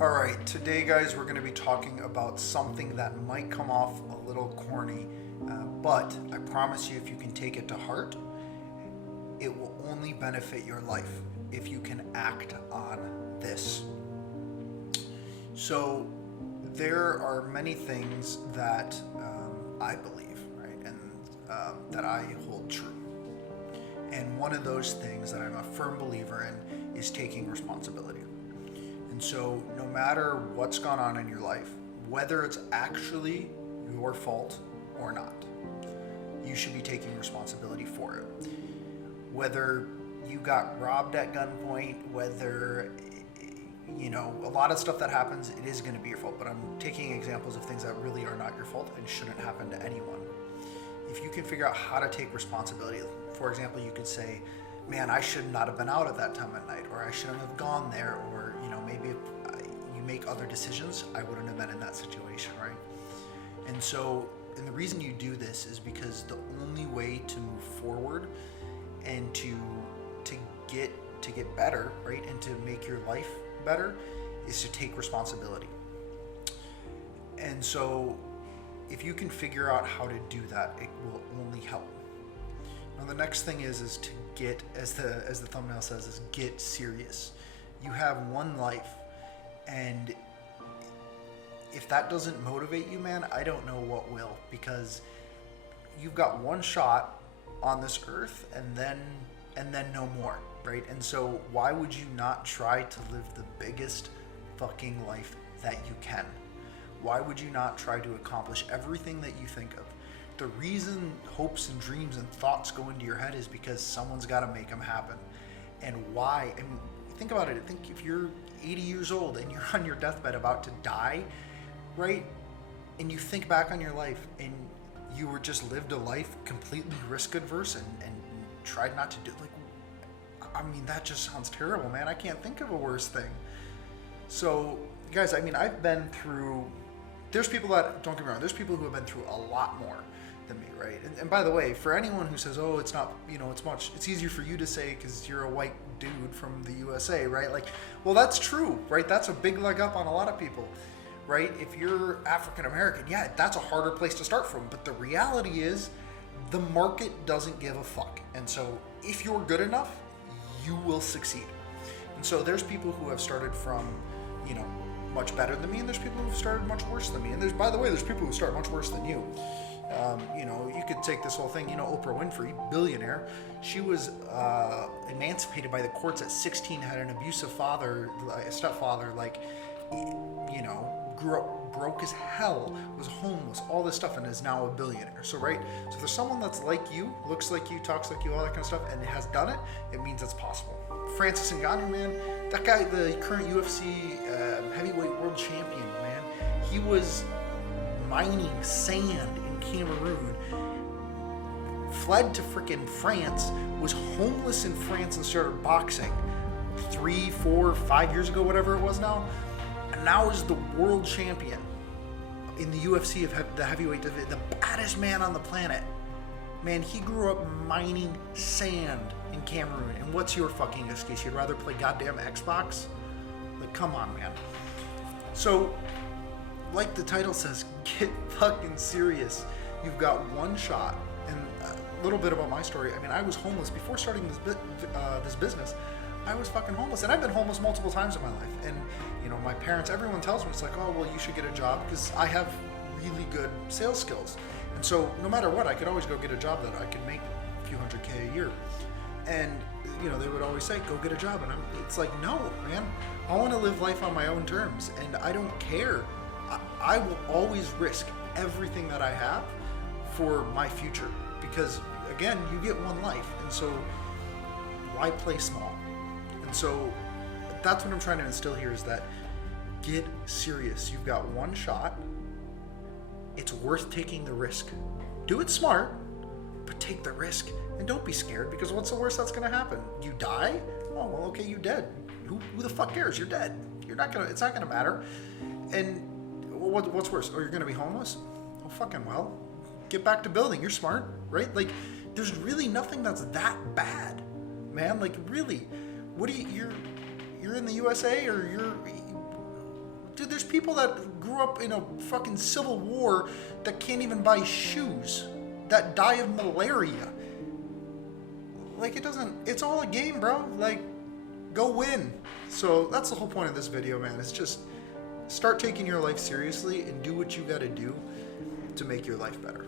All right, today, guys, we're going to be talking about something that might come off a little corny, but I promise you, if you can take it to heart, it will only benefit your life if you can act on this. So, there are many things that I believe, right, and that I hold true. And one of those things that I'm a firm believer in is taking responsibility. And so, no matter what's gone on in your life, whether it's actually your fault or not, you should be taking responsibility for it. Whether you got robbed at gunpoint, whether, a lot of stuff that happens, it is going to be your fault. But I'm taking examples of things that really are not your fault and shouldn't happen to anyone. If you can figure out how to take responsibility, for example, you could say, man, I should not have been out at that time at night, or I shouldn't have gone there, or maybe if you make other decisions, I wouldn't have been in that situation, right? And the reason you do this is because the only way to move forward and to get better, right, and to make your life better is to take responsibility. And so if you can figure out how to do that, it will only help. Now the next thing is to get, as the thumbnail says, is get serious. You have one life, and if that doesn't motivate you, man, I don't know what will, because you've got one shot on this earth and then no more, right? And so why would you not try to live the biggest fucking life that you can? Why would you not try to accomplish everything that you think of? The reason hopes and dreams and thoughts go into your head is because someone's got to make them happen. And why? I mean, think about it. Think if you're 80 years old and you're on your deathbed about to die, right? And you think back on your life and you were just lived a life completely risk adverse and tried not to do, that just sounds terrible, man. I can't think of a worse thing. So, guys, I've been through, there's people that, don't get me wrong, there's people who have been through a lot more than me, right? And by the way, for anyone who says, oh, it's not, it's easier for you to say because you're a white dude from the USA, right? Well, that's true, right? That's a big leg up on a lot of people, right? If you're African American, yeah, that's a harder place to start from. But the reality is the market doesn't give a fuck. And so if you're good enough, you will succeed. And so there's people who have started from, much better than me, and there's people who've started much worse than me. And there's people who start much worse than you. You could take this whole thing, Oprah Winfrey, billionaire, she was emancipated by the courts at 16, had an abusive father, a stepfather, grew up broke as hell, was homeless, all this stuff, and is now a billionaire. So, right? So there's someone that's like you, looks like you, talks like you, all that kind of stuff, and has done it, it means it's possible. Francis Ngannou, man, that guy, the current UFC heavyweight world champion, man, he was mining sand in Cameroon, fled to frickin' France, was homeless in France and started boxing 3, 4, 5 years ago, whatever it was now, and now is the world champion in the UFC of the heavyweight division, the baddest man on the planet. Man, he grew up mining sand in Cameroon, and what's your fucking excuse? You'd rather play goddamn Xbox? Come on, man. So, like the title says, get fucking serious. You've got one shot. And a little bit about my story. I was homeless before starting this business. I was fucking homeless, and I've been homeless multiple times in my life. And my parents, everyone tells me, it's like, oh, well, you should get a job because I have really good sales skills. And so no matter what, I could always go get a job that I could make a few $100K a year. And they would always say, go get a job. And it's like, no, man, I want to live life on my own terms, and I don't care. I will always risk everything that I have for my future, because again, you get one life, and so why play small? And so that's what I'm trying to instill here, is that get serious. You've got one shot. It's worth taking the risk. Do it smart, but take the risk, and don't be scared, because what's the worst that's going to happen? You die? Oh, well, okay, you're dead. Who the fuck cares? You're dead. It's not gonna matter. And what's worse? Oh, you're gonna be homeless? Oh, fucking well. Get back to building. You're smart, right? There's really nothing that's that bad, man. Really, what do you're in the USA, or dude, there's people that grew up in a fucking civil war that can't even buy shoes, that die of malaria. Like, it's all a game, bro. Like, go win. So that's the whole point of this video, man. It's just start taking your life seriously and do what you gotta do to make your life better.